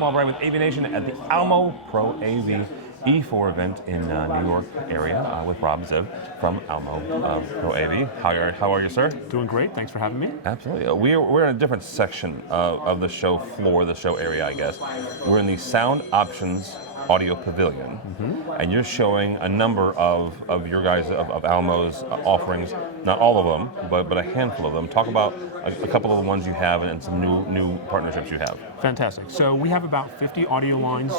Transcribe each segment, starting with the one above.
I'm Albright with AVNation at the Almo Pro AV E4 event in New York area with Rob Ziv from Almo Pro AV. How are you, sir? Doing great. Thanks for having me. Absolutely. We're in a different section of the show floor, the show area, I guess. We're in the Sound Options Audio Pavilion, and you're showing a number of your guys, of Almo's offerings, not all of them, but a handful of them. Talk about a couple of the ones you have and some new partnerships you have. Fantastic. So we have about 50 audio lines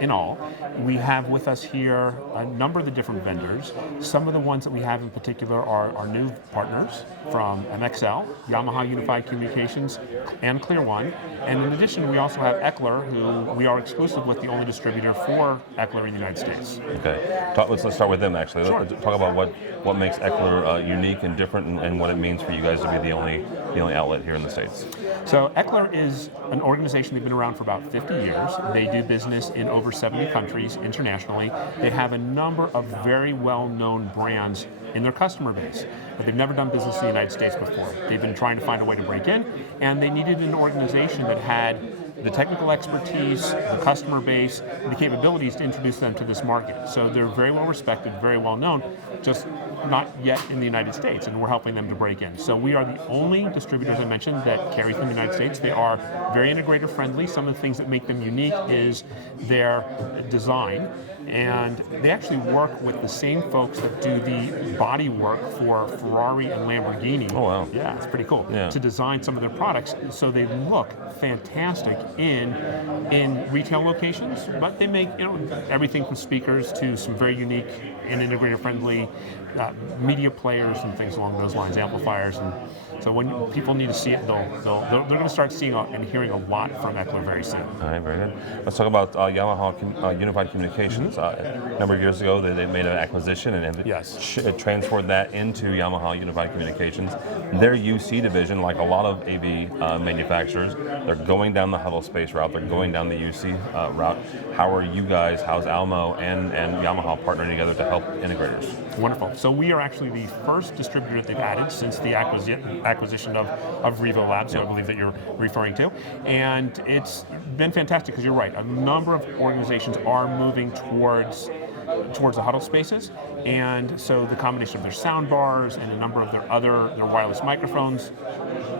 in all. We have with us here a number of the different vendors. Some of the ones that we have in particular are our new partners from MXL, Yamaha Unified Communications, and Clear One. And in addition, we also have Ecler, who we are exclusive with, the only distributor for Ecler in the United States. Okay. Let's start with them, actually. Sure. Let's talk about what makes Ecler unique and different, and what it means for you guys to be the only outlet here in the States. So Ecler is an organization. They've been around for about 50 years. They do business in over 70 countries internationally. They have a number of very well-known brands in their customer base, but they've never done business in the United States before. They've been trying to find a way to break in, and they needed an organization that had the technical expertise, the customer base, and the capabilities to introduce them to this market. So they're very well respected, very well known, just not yet in the United States, and we're helping them to break in. So we are the only distributor, as I mentioned, that carries them in the United States. They are very integrator friendly. Some of the things that make them unique is their design, and they actually work with the same folks that do the body work for Ferrari and Lamborghini. Oh, wow. Yeah, it's pretty cool. Yeah. To design some of their products so they look fantastic in retail locations, but they make everything from speakers to some very unique and integrator friendly media players and things along those lines, amplifiers. And so when people need to see it, they're going to start seeing and hearing a lot from Ecler very soon. All right, very good. Let's talk about Yamaha Unified Communications. A number of years ago, they made an acquisition and Yes. transferred that into Yamaha Unified Communications. Their UC division, like a lot of AV manufacturers, they're going down the huddle space route. They're going down the UC route. How are you guys? How's Almo and Yamaha partnering together to help integrators? Wonderful. So we are actually the first distributor that they've added since the acquisition of Revo Labs, I believe that you're referring to. And it's been fantastic because you're right. A number of organizations are moving towards the huddle spaces, and so the combination of their sound bars and a number of their wireless microphones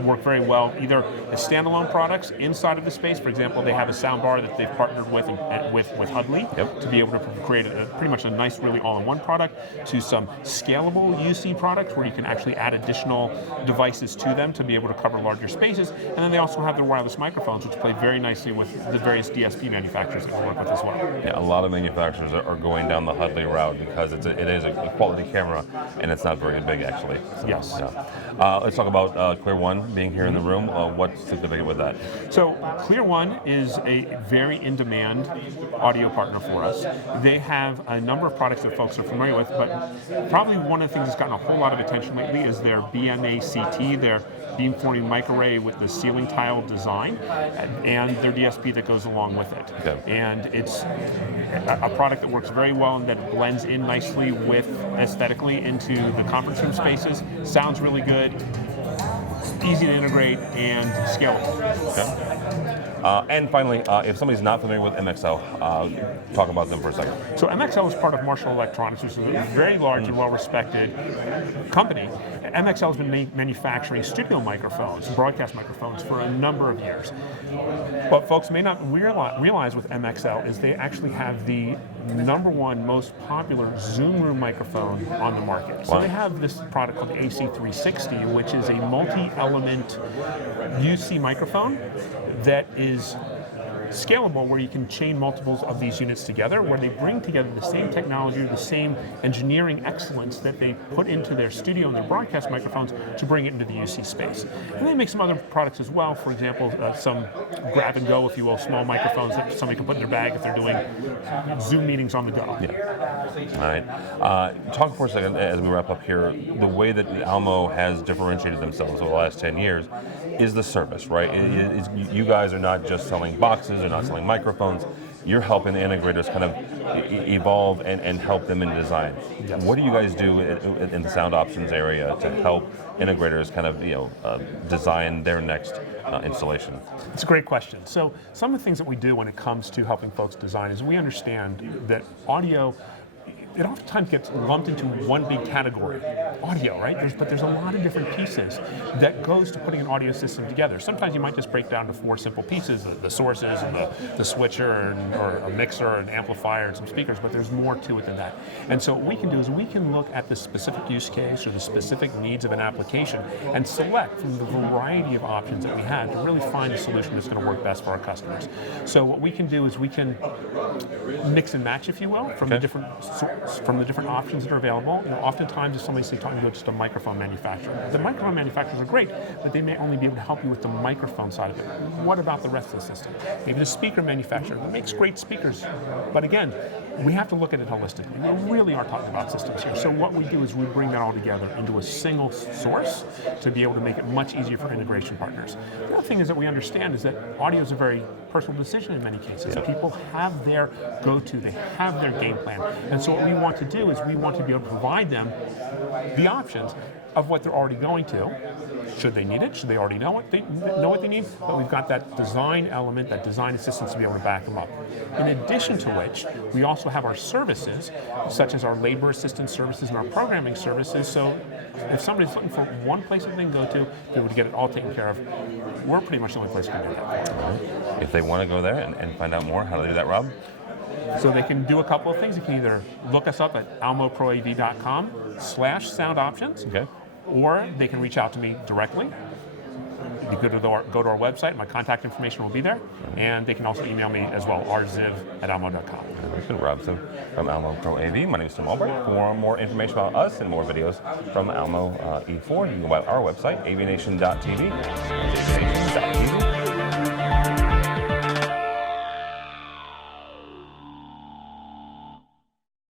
work very well, either as standalone products inside of the space. For example, they have a sound bar that they've partnered with Hudley to be able to create pretty much a nice, really all-in-one product, to some scalable UC products where you can actually add additional devices to them to be able to cover larger spaces. And then they also have their wireless microphones, which play very nicely with the various DSP manufacturers that we work with as well. Yeah, a lot of manufacturers are going down the Hudley route because it is a quality camera and it's not very big, actually. So, yes. Yeah. Let's talk about Clear One being here in the room. What's significant with that? So Clear One is a very in-demand audio partner for us. They have a number of products that folks are familiar with, but probably one of the things that's gotten a whole lot of attention lately is their BMA-CT, their beamforming microarray with the ceiling tile design, and their DSP that goes along with it. Okay. And it's a product that works very well and that blends in nicely with aesthetically into the conference room spaces. Sounds really good, easy to integrate, and scalable. Okay. And finally, if somebody's not familiar with MXL, talk about them for a second. So MXL is part of Marshall Electronics, which is a very large and well-respected company. MXL has been manufacturing studio microphones, broadcast microphones, for a number of years. What folks may not realize with MXL is they actually have the #1 most popular Zoom room microphone on the market. So they have this product called the AC360, which is a multi-element UC microphone that is scalable, where you can chain multiples of these units together, where they bring together the same technology, the same engineering excellence that they put into their studio and their broadcast microphones to bring it into the UC space. And they make some other products as well. For example, some grab and go, if you will, small microphones that somebody can put in their bag if they're doing Zoom meetings on the go. Yeah. All right. Talk for a second as we wrap up here. The way that Almo has differentiated themselves over the last 10 years is the service, right? You guys are not just selling boxes, they're not selling microphones. You're helping the integrators kind of evolve and help them in design. Yes. What do you guys do in the sound options area to help integrators kind of design their next installation? It's a great question. So some of the things that we do when it comes to helping folks design is we understand that audio, it oftentimes gets lumped into one big category, audio, right? But there's a lot of different pieces that goes to putting an audio system together. Sometimes you might just break down to 4 simple pieces, the sources and the switcher or a mixer, an amplifier, and some speakers, but there's more to it than that. And so what we can do is we can look at the specific use case or the specific needs of an application and select from the variety of options that we have to really find a solution that's going to work best for our customers. So what we can do is we can mix and match, if you will, from the different options that are available. You know, oftentimes if somebody's talking about just a microphone manufacturer, the microphone manufacturers are great, but they may only be able to help you with the microphone side of it. What about the rest of the system? Maybe the speaker manufacturer that makes great speakers, but again, we have to look at it holistically. We really are talking about systems here. So what we do is we bring that all together into a single source to be able to make it much easier for integration partners. The other thing is that we understand is that audio is a very personal decision in many cases. People have their go-to, they have their game plan. And so what we want to do is we want to be able to provide them the options of what they're already going to. Should they need it? Should they already know what they need? But we've got that design element, that design assistance to be able to back them up. In addition to which, we also have our services, such as our labor assistance services and our programming services. So if somebody's looking for one place that they can go to, they would get it all taken care of. We're pretty much the only place who can do that. If they want to go there and find out more, how do they do that, Rob? So they can do a couple of things. They can either look us up at almoproav.com/sound options, or they can reach out to me directly. You go to our website, my contact information will be there, and they can also email me as well, rziv@almo.com. Robson from Almo Pro AV. My name is Tim Albright. For more information about us and more videos from Almo E4, you can go by our website, avnation.tv. avnation.tv.